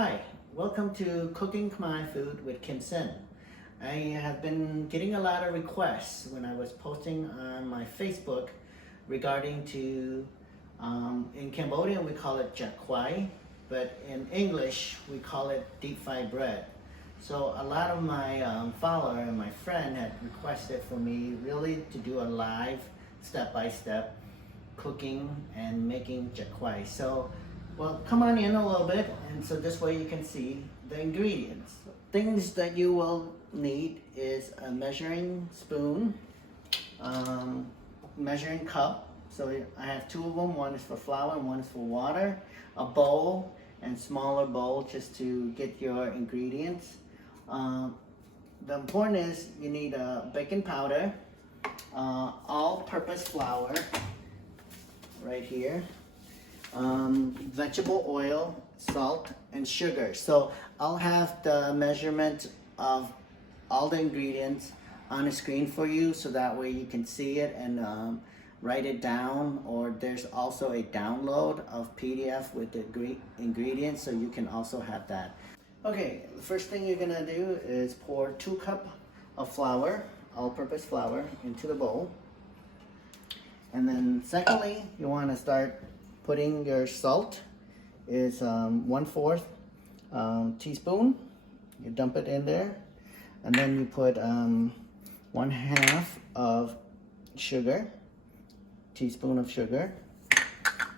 Hi, welcome to Cooking Khmer Food with Kim Sin. I have been getting a lot of requests when I was posting on my Facebook regarding to, in Cambodian we call it kwai, but in English we call it deep fried bread. So a lot of my follower and my friend had requested for me really to do a live step-by-step cooking and making kwai. So well, come on in a little bit, and so this way you can see the ingredients. Things that you will need is a measuring spoon, measuring cup. So I have two of them. One is for flour and one is for water. A bowl and smaller bowl just to get your ingredients. The important is you need a baking powder, all-purpose flour right here. Vegetable oil, salt, and sugar. So I'll have the measurement of all the ingredients on the screen for you, so that way you can see it and write it down, or there's also a download of PDF with the ingredients, so you can also have that. Okay, the first thing you're gonna do is pour 2 cups of flour, all-purpose flour, into the bowl. And then secondly, you want to start putting your salt is 1/4 teaspoon. You dump it in there, and then you put 1/2 of sugar, teaspoon of sugar,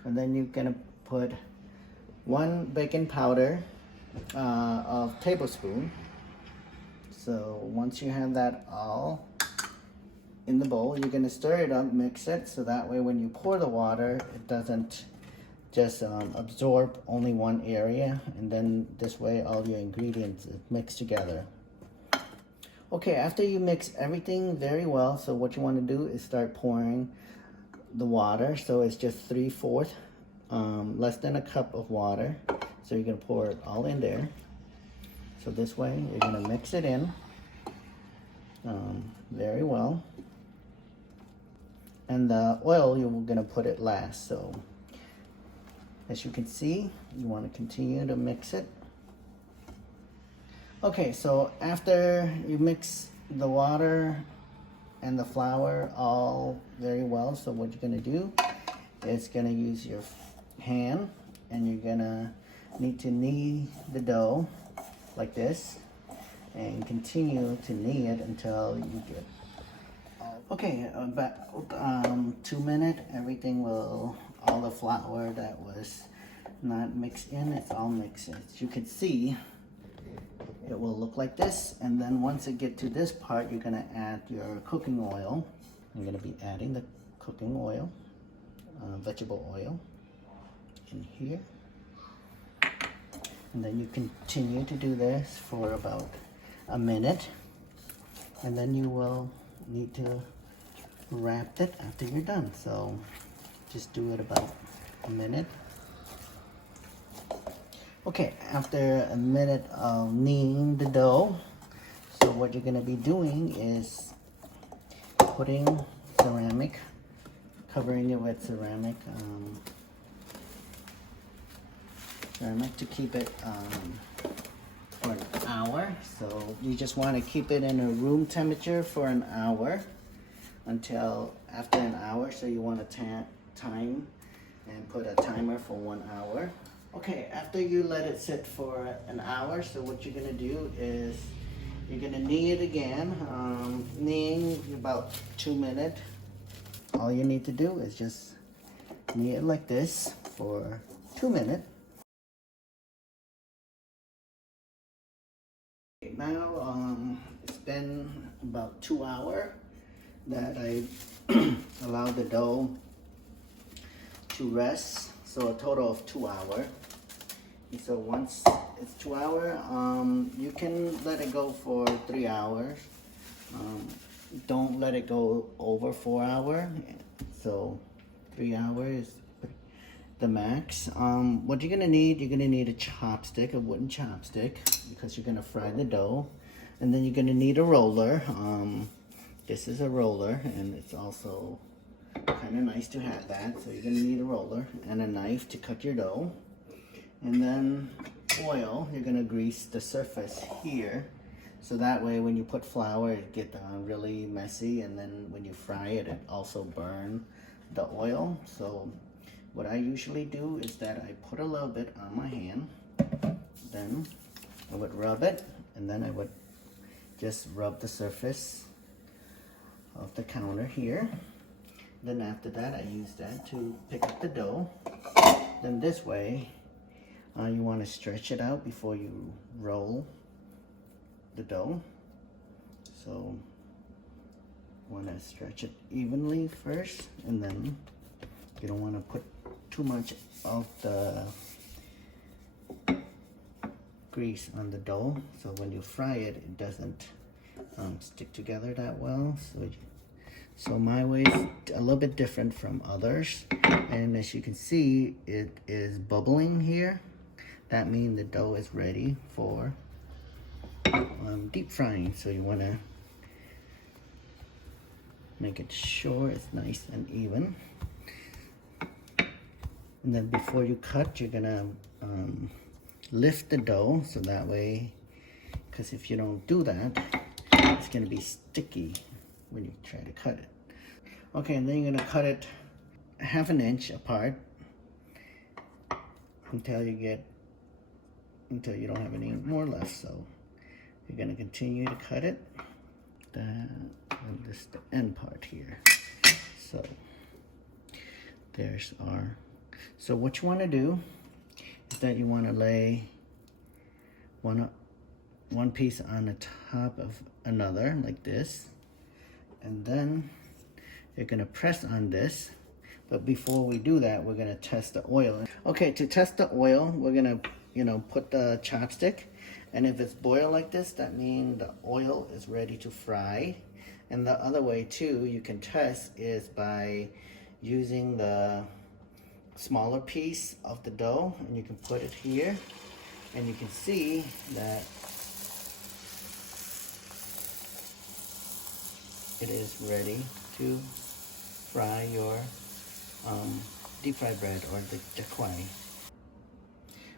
and then you're gonna put 1 baking powder of tablespoon. So once you have that all in the bowl, you're gonna stir it up, mix it, so that way when you pour the water, it doesn't just absorb only one area, and then this way all your ingredients mix together. Okay, after you mix everything very well, so what you want to do is start pouring the water. So it's just 3/4, less than a cup of water. So you're gonna pour it all in there. So this way you're gonna mix it in very well. And the oil, you're gonna put it last. So as you can see, you want to continue to mix it. Okay, so after you mix the water and the flour all very well, so what you're gonna do is gonna use your hand, and you're gonna need to knead the dough like this, and continue to knead it until you get. Okay, about 2 minutes, everything will, all the flour that was not mixed in, it's all mixed in. As you can see, it will look like this, and then once it get to this part, you're gonna add your cooking oil. I'm gonna be adding the cooking oil, vegetable oil in here. And then you continue to do this for about a minute, and then you will need to wrap it after you're done. So just do it about a minute. Okay, after a minute of kneading the dough, so what you're gonna be doing is putting ceramic, covering it with ceramic to keep it for an hour. So you just want to keep it in a room temperature for an hour, until after an hour. So you want to time and put a timer for 1 hour. Okay, after you let it sit for an hour, so what you're gonna do is you're gonna knead it again. Kneading about 2 minutes. All you need to do is just knead it like this for 2 minutes. Now it's been about 2 hours that I allowed the dough to rest, so a total of 2 hours. So once it's 2 hours, you can let it go for 3 hours. Don't let it go over 4 hours. So 3 hours is the max. What you're gonna need a chopstick, a wooden chopstick, because you're gonna fry the dough. And then you're gonna need a roller. This is a roller, and it's also kind of nice to have that. So you're gonna need a roller and a knife to cut your dough. And then oil, you're gonna grease the surface here. So that way when you put flour, it gets really messy, and then when you fry it, it also burn the oil. So what I usually do is that I put a little bit on my hand, then I would rub it, and then I would just rub the surface of the counter here. Then after that, I use that to pick up the dough. Then this way, you want to stretch it out before you roll the dough. So want to stretch it evenly first, and then you don't want to put too much of the grease on the dough, so when you fry it, it doesn't stick together that well. So my way is a little bit different from others, and as you can see, it is bubbling here. That means the dough is ready for deep frying. So you want to make it sure it's nice and even. And then before you cut, you're gonna lift the dough, so that way, because if you don't do that, it's gonna be sticky when you try to cut it. Okay, and then you're gonna cut it 1/2 inch apart until you don't have any more left. So you're gonna continue to cut it. And this is the end part here. So there's our. So what you want to do is that you want to lay one piece on the top of another like this, and then you're going to press on this. But before we do that, we're going to test the oil. Okay, to test the oil, we're going to put the chopstick, and if it's boiled like this, that means the oil is ready to fry. And the other way too you can test is by using the smaller piece of the dough, and you can put it here, and you can see that it is ready to fry your deep fried bread, or the kwai.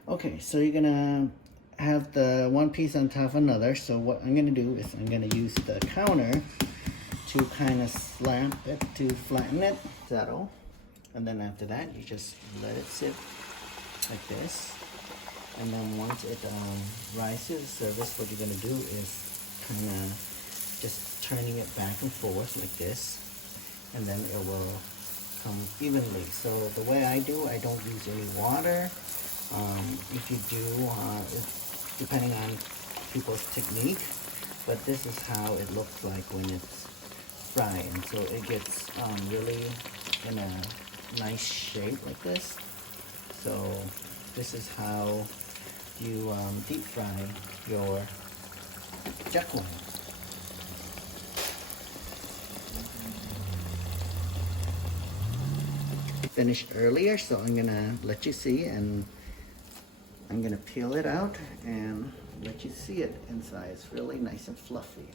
Okay, so you're gonna have the one piece on top of another. So what I'm gonna do is I'm gonna use the counter to kind of slamp it to flatten it, settle. And then after that, you just let it sit like this. And then once it rises to the surface, what you're gonna do is kind of just turning it back and forth like this. And then it will come evenly. So the way I do, I don't use any water. If you do, depending on people's technique, but this is how it looks like when it's fried. And so it gets really in a nice shape like this. So this is how you deep fry your kwai. Finished earlier, so I'm gonna let you see, and I'm gonna peel it out and let you see it inside. It's really nice and fluffy.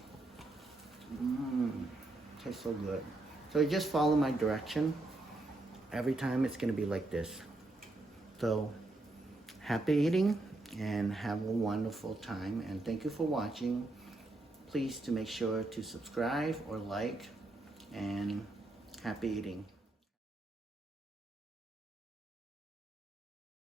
Tastes so good. So you just follow my direction. Every time it's gonna be like this. So happy eating and have a wonderful time, and thank you for watching. Please to make sure to subscribe or like, and happy eating.